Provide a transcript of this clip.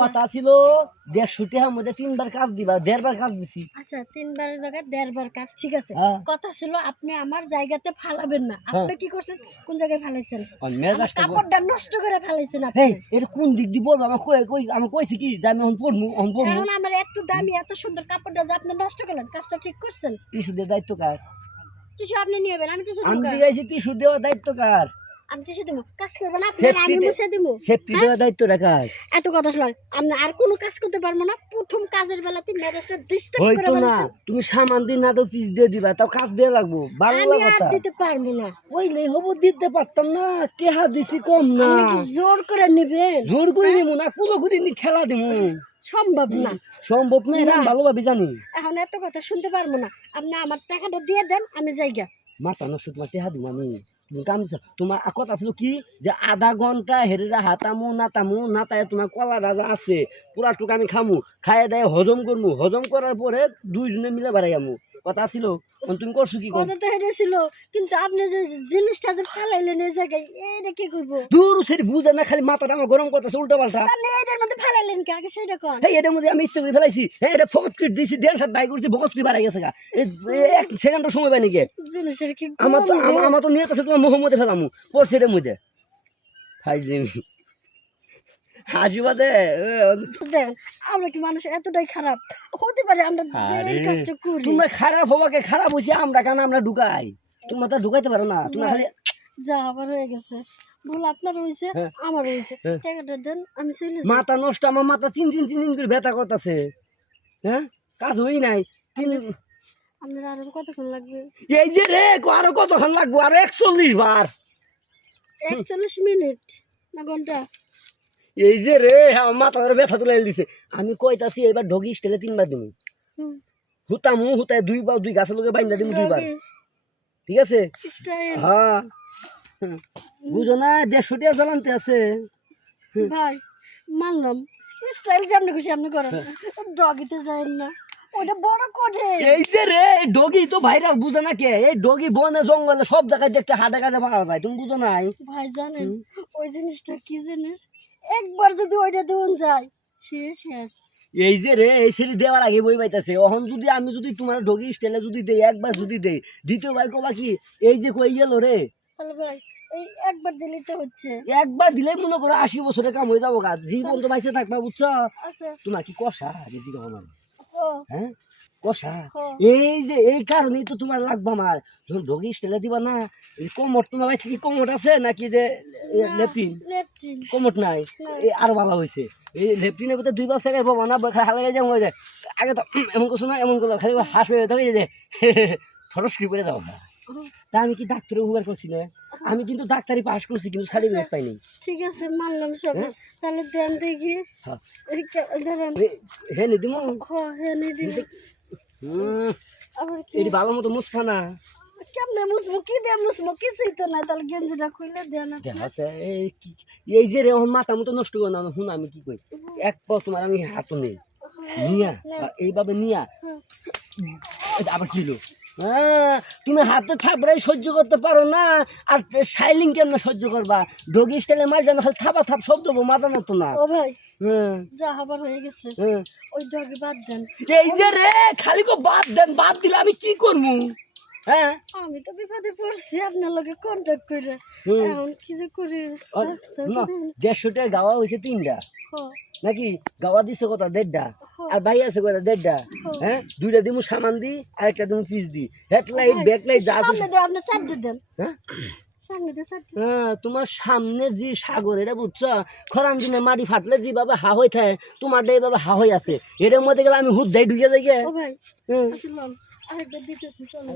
কথা ছিল 150 টাকার মধ্যে 3 বার কাজ দিবা, 1.5 বার কাজ দিছি। আচ্ছা 3 বারের জায়গায় 1.5 বার কাজ, ঠিক আছে। কথা ছিল আপনি আমার জায়গাতে ফালাবেন না, আপনি কি করছেন? কোন জায়গায় ফালাইছেন? কাপড়টা নষ্ট করে ফালাইছেন আপনি। এর কোন দিক দি বলবো? আমি কইছি কি যে আমি এখন আমার এত দামি এত সুন্দর কাপড়টা যে আপনি নষ্ট করলেন, কাজটা ঠিক করছেন? টিস্যু দিয়ে দায়িত্ব কার? টিস্যু আপনি নিয়েবেন, আমি টিস্যু আমি দিয়েছি, টিস্যু দেওয়ার দায়িত্ব কার? আমি টিস্যু দেব, কাজ করবেন আপনি, আমি মুছে দেব। সেফটি দেওয়ার দায়িত্ব রাখার। এত কথা শুনলাম আপনি আর কোনো কাজ করতে পারবো না, প্রথম কাজের বেলাতে মেজাজটা ডিস্টার্ব করে হইতো না, তুমি সামান দিন না তো পিস দিয়ে দিবা, তাও কাজ দিয়ে লাগবো। ভালো আমি কথা আর দিতে পারবো না। ওইলে হবো, দিতে পারতাম না, টেহা দিছি কম না। আপনি কি জোর করে নেবেন? জোর করে নিব না, পুরো করে নি ঠেলা দিব। সম্ভব না, সম্ভব না, এটা ভালোভাবে জানি। এখন এত কথা শুনতে পারবো না, আপনি আমার টাকাটা দিয়ে দেন, আমি যাইগা। মাথা নষ্ট, তোমার টেহা দিব আমি। তুমি কাম দিছো, তোমার কথা ছিল কি যে আধা ঘন্টা হেরেরা হাতামু না তাই তোমার কলা রাজা আছে পুরা টুক আমি খামু, খাইয়ে দেয় হজম করমু, হজম করার পরে দুইজনে মিলে বেড়াই আমু। কথা ছিল, তুমি করছো কি? কথা তো হেরেছিল, কিন্তু আপনি যে জিনিসটা যে ফেলাইলেন এই জায়গায়, এইটা কি করবো? দূর সেটি বুঝে না, খালি মাথাটা আমার গরম করতেছে উল্টো পাল্টা। আপনি এটার মধ্যে ফেলাইলেন কি আগে সেটা কোন? এটার মধ্যে আমি ইচ্ছে করে ফেলাইছি, এটা ফকট করে দিয়েছি, দেন সাথে বাই করছি, ফকট করে বাড়াই গেছে গা। এক সেকেন্ডের সময় পাই নাকি জিনিসের কি আমার তো নিয়ে গেছে তোমার মুখের মধ্যে ফেলামু পরশের মধ্যে। হাজিবাদে আমরা কি মানুষ এতটাই খারাপ হতে পারে? আমরা এই কাজটা করি। তুমি খারাপ হবাকে খারাপ হইছে আমরা, কেন আমরা ঢুকাই, তুমি তো ঢুকাইতে পারো না। তুমি খালি যা আবার হয়ে গেছে, ভুল আপনার হইছে, আমার হইছে, টাকাটা দেন, আমি চলে যাই। মাথা নষ্ট, আমার মাথা চিন করে ব্যথা করতেছে। হ্যাঁ, কাজ হই নাই। আপনার আরো কতক্ষণ লাগবে? এই যে রে, আরো কতক্ষণ লাগবো? আর 41 বার। 41 মিনিট না ঘন্টা? এই যে রে, আমার মাথা ধরে ব্যথা তুলে দিছে। আমি কইতাছি এবার ঢগি স্টাইলে 3 বার দিমু, হুতায় 2 বার, 2 গাছের লগে বাইন্দা দিমু 2 বার, ঠিক আছে? হ্যাঁ, বুঝো না, 150 টাকা জ্বালানতে আছে। ভাই মানলাম, স্টাইল যেমন খুশি আপনি করেন, ডগিতে যায়েন না, ওটা বড় করে। এই যে রে, ডগি তো ভাইরাল, বুঝো না কে? এই ডগি বনে জঙ্গলে সব জায়গায় দেখতে হাঁটা কাজে পাওয়া যায়, তুমি বুঝো নাই? ভাই জানেন ওই জিনিসটা কি জিনিস? একবার যদি ওইটা দেন যায় শেষ। এই যে রে, এই ছেলে দেওয়ার আগে বই পাইতেছে। এখন যদি আমি যদি তোমার ডগি স্টাইলে যদি দেই, একবার যদি দেই, দ্বিতীয়বার কবা কি এই যে কই গেল রে? তাহলে ভাই এই একবার দিলেই তো হচ্ছে। একবার দিলে মনে করো 80 বছরের কাম হয়ে যাবো গা, জীবন তো বাইসে থাকবা, বুঝছো? আচ্ছা তোমার কি কষা রেজি আমার? হ্যাঁ, কষা। হ্যাঁ। এই যে এই কারণেই তো তোমার লাগবে আমার। যখন ডগি স্টাইলে দিবা না, এই কোমর তোমার ভাই কি কোমর আছে নাকি যে লেফটিন? কোমর নাই, আরো ভালো হয়েছে। এই লেফটিনের ভিতরে 2 বার সেখাই পাবো না, হালাগে যেমন হয়ে যায়। আগে তো এমন করছো না, এমন করলো, খালি হাস হয়ে থাকে যে ফরস্ক্রি করে দাও। তা আমি কি ডাক্তারের উপকার করছি না? আমি কিন্তু ডাক্তারি পাস করছি, কিন্তু সার্টিফিকেট পাইনি। ঠিক আছে মানলাম সব, তাহলে দেন দেখি। হ্যাঁ নি দিমু, হ্যাঁ নি দিন। এটি ভালো মতো মুছফা না। কেমনে মুছবো, কি দিয়ে মুছবো? কিছুই তো না, তাহলে গেঞ্জিটা খুলে দেন। এই যে রে, মাথা মতো নষ্ট করে না, শুন আমি কি কই, এক পা তোমার আমি হাতও নেই নিয়া, এইভাবে নিয়া আবার ছিল। তুমি হাতে থাপড়াই সহ্য করতে পারো না, আর সাইলিং কেমন সহ্য করবা? ডগি স্টাইলে মার জানো, খালি থাপা থাপ শব্দ মাথা মতো না। ও ভাই যা হবার হয়ে গেছে, ওই ডগি বাদ দেন। এই যে রে, খালি কো বাদ দেন, বাদ দিলে আমি কি করবো? হ্যাঁ, আমি তো বিপদে পড়ছি আপনার লগে কন্টাক্ট করে, এখন কি যে করি? 150 টাকা গাওয়া হয়েছে 3টা নাকি? গাওয়া দিছে কত? 1.5টা। আর ভাই আছে কত? 1.5টা। হ্যাঁ, 2টা দিমু সামান দি, আরেকটা দিমু পিস দি, হেডলাইট ব্যাকলাইট যা আছে। আপনি চাপ দেন। হ্যাঁ, তোমার সামনে যে সাগর, এটা বুঝছো? খরান দিনে মাটি ফাটলে যেভাবে হা হয়ে থাকে, তোমার এইভাবে হা হয়ে আছে। এটার মধ্যে গেলে আমি হুদ যাই ঢুকে যাই। ও ভাই আরেকটা দিতেছি, চলো।